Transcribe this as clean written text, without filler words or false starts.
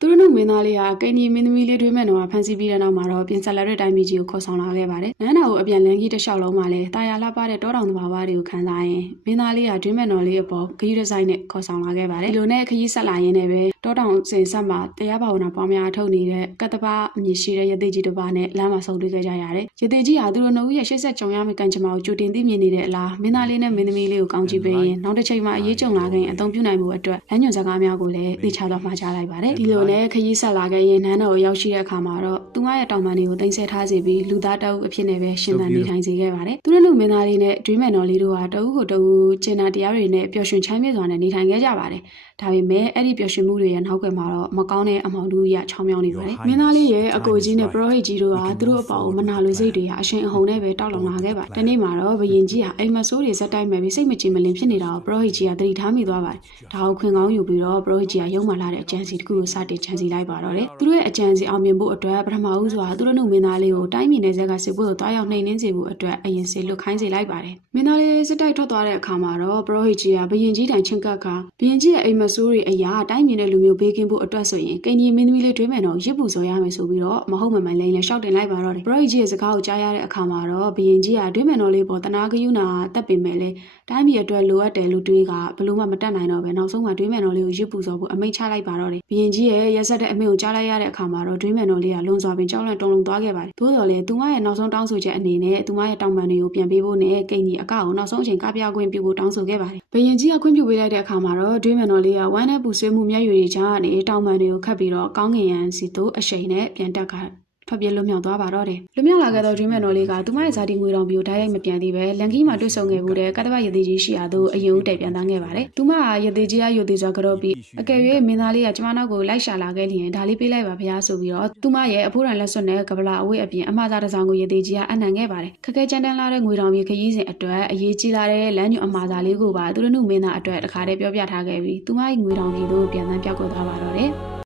သူတို့မင်းသားလေးဟာကိန်းကြီးမင်းသမီးလေးတွေမဲ့တော့ဖန်စီပြီးတဲ့နောက်မှာတော့ပြင်ဆက်လာတဲ့တိုင်းပြည်ကြီးကိုခေါ်ဆောင်လာခဲ့ပါတယ်။နန်းတော်ကိုအပြန်လန်းကြီးတစ်လျှောက်လုံးမှာလည်းတာယာလှပတဲ့တောတောင်သဘာဝတွေကိုခံစားရင်မင်းသားလေးဟာတွင်းမဲ့တော်လေးအပေါ်ခရီးတစ်ဆိုင်နဲ့ခေါ်ဆောင်လာခဲ့ပါတယ်။ဒီလိုနဲ့ခရီးဆက်လာရင်းနဲ့ပဲတောတောင်စင်ဆက်မှာတရားဘာဝနာပွားများထုတ်နေတဲ့ကတ္တပအမည်ရှိတဲ့ရသေးကြီးတစ်ပါးနဲ့လမ်းမှာဆုံတွေ့ခဲ့ကြရတယ်။ရသေးကြီးဟာသူတို့နှစ်ဦးရဲ့ရှေ့ဆက်ကြုံရမယ့်ကံကြမ္မာကိုကြိုတင်သိမြင်နေတဲ့အလားမင်းသားလေးနဲ့မင်းသမီးလေးကိုကောင်းကြည့်ပေးရင်နောက်တစ်ချိန်မှာအရေးကြုံလာခင်အသုံးပြုနိုင်မှုအတွက်လမ်းညွှန်စကားများကိုလည်းသိချသွားမှာကြားလိုက်ပါတယ်။ဒီလိုနဲ့ခရီးဆက်လာခဲ့ရင်နန်းတော်ကိုရောက်ရှိတဲ့အခါမှာတော့သူမရဲ့တောင်ပန်တွေကိုတင်ဆက်ထားစေပြီးလူသားတအုပ်အဖြစ်နဲ့ပဲရှင်သန်နေထိုင်စေခဲ့ပါတယ်။သူတို့မင်းသားလေးနဲ့တွင်းမဲ့တော်လေးတို့ဟာတအုပ်ကိုတအုပ်ကျင်နာတရားတွေနဲ့ပျော်ရွှင်ချမ်းမြေ့စွာနဲ့နေထိုင်ခဲ့ကြပါတယ်။ဒါပေမဲ့အဲ့ဒီပျော်ရွှင်မှုတွေရဲ့နောက်ကွယ်မှာတော့မကောင်းတဲ့အမောင်တို့ရချောင်းမြောင်းနေပါတယ်။မင်းသားလေးရဲ့အကိုကြီးနဲ့ပရောဟိတ်ကြီးတို့ဟာသူတို့အပေါင်းမနာလိုစိတ်တွေဟာအရှင်အဟုန်နဲ့ပဲတောက်လောင်လာခဲ့ပါတယ်။ဒီနေ့မှာတော့ဘရင်ကြီးဟာအိမ်မဆိုးတွေဇက်တိုက်မဲ့ပြီးစိတ်မကြည်မလင်ဖြစ်နေတာကိုပရောဟိတ်ကြီးကသတိထားမိသွားပါတယ်။ဒါကိုခွင်ကောင်းယူပြီးတော့ပရောဟိတ်ကြီးကရုံမှလာတဲ့အကြံစီတစ်ခုကိုစတင်ချန်စီလိုက်ပါတော့တယ်။သူတို့ရဲ့အကြံစီအောင်မြင်ဖို့အတွက်ပထမဦးစွာသူတို့မင်းသားလေးကိုတိုင်းပြည်နယ်ဆက်ကစစ်ဖို့သွားရောက်နှိမ်နှင်းစေဖို့အတွက်အရင်စေလွတ်ခိုင်းစေလိုက်ပါတယ်။မင်းသားလေးစစ်တိုက်ထွက်သွားတဲ့အခါမှာတော့ပရောဟိတ်ကြီးကဘရင်ကြီးတိုင်ချင်းကပ်ကဘရင်ကြီးရဲ့အိမ်မဆိုးတွေအရာတိုင်းပြည်နယ်လူမျိုးဘေးကင်းဖို့အတွက်ဆိုရင်ကိန်းကြီးမင်းသမီးလေးတွေးမယ်တော့ရစ်ပူစော်ရမယ်ဆိုပြီးတော့မဟုတ်မမှန်လိမ့်လဲရှောက်တင်လိုက်ပါတော့တယ်။ပရောဟိတ်ကြီးရဲ့စကားကိုကြားရတဲ့အခါမှာတော့ဘရင်ကြီးကတွေးမယ်တော်လေးပေါ်တနာကယူနာတက်ပင်မဲ့လဲတိုင်းပြည်အတွက်လိုအပ်တယ်လို့တွေးကဘလို့မှမတတ်နိုင်တော့ပဲနောက်ဆုံးမှတွေးမယ်တော်လေးကိုရစ်ပူစော်ဖို့အမိန့်ချလိုက်ပါတော့တယ်။ဘရင်ကြီးရဲ့ရက်ဆက်တဲ့အမိန့်ကိုကြားလိုက်ရတဲ့အခါမှာတော့တွေးမယ်တော်လေးကလွန်စွာပင်ကြောက်လန့်တုန်လှုပ်သွားခဲ့ပါတယ်။သို့တော်လည်းသူမရဲ့နောက်ဆုံးတောင်းဆိုချက်အနေနဲ့သူမရဲ့တောင်းပန်တွေကိုပြန်ပေးဖို့နဲ့ကိန်းကြီးအကောက်ကိုနောက်ဆုံးအချိန်ကပြခွင့်ပြုဖို့တောင်းဆိုခဲ့ပါတယ်။ဘရင်ကြီးကခွင့်ပြုပေးလိုက်တဲ့အခါမှာတော့တွေးမယ်တော်လေးကဝမ်းနဲ့ပူဆွေးမှုမျက်ရည်တွေကြားကနေတောင်းပန်တွေကိုခတ်ပြီးတော့ကောင်းကင်ယံစီတို့အရှိန်နဲ့ပြန်တက်ကထွက်ပြေးလွတ်မြောက်သွားပါတော့တယ်။လွတ်မြောက်လာခဲ့သော Dream Man လေးကသူမရဲ့ဇာတိငွေတောင်ပြိုဓာတ်ရိုက်မပြန်သေးပဲလန်ကီမှာတွေ့ဆုံခဲ့မှုတဲ့ကတ္တပရသေးကြီးရှိရာသို့အရင်ဦးတည်ပြန်တန်းခဲ့ပါတယ်။သူမဟာရသေးကြီးရသေးစွာကြော့ပြီးအကယ်၍မင်းသားလေးကကျမနောက်ကိုလိုက်ရှာလာခဲ့လျင်ဒါလေးပေးလိုက်ပါဗျာဆိုပြီးတော့သူမရဲ့အဖိုးရန်လက်စွပ်နဲ့ကပလာအဝိအပြင်အမှားစားတစ်စောင်ကိုရသေးကြီးကအနှံခဲ့ပါတယ်။ခက်ခဲကြမ်းတမ်းလာတဲ့ငွေတောင်ပြခရီးစဉ်အတွက်အရေးကြီးလာတဲ့လမ်းညွှန်အမှားစားလေးကိုပါသူတို့မင်းသားအတွက်တခါတည်းပြောပြထားခဲ့ပြီးသူမရဲ့ငွေတောင်ပြည်သို့ပြန်တန်းပြောက်ကွယ်သွားပါတော့တယ်။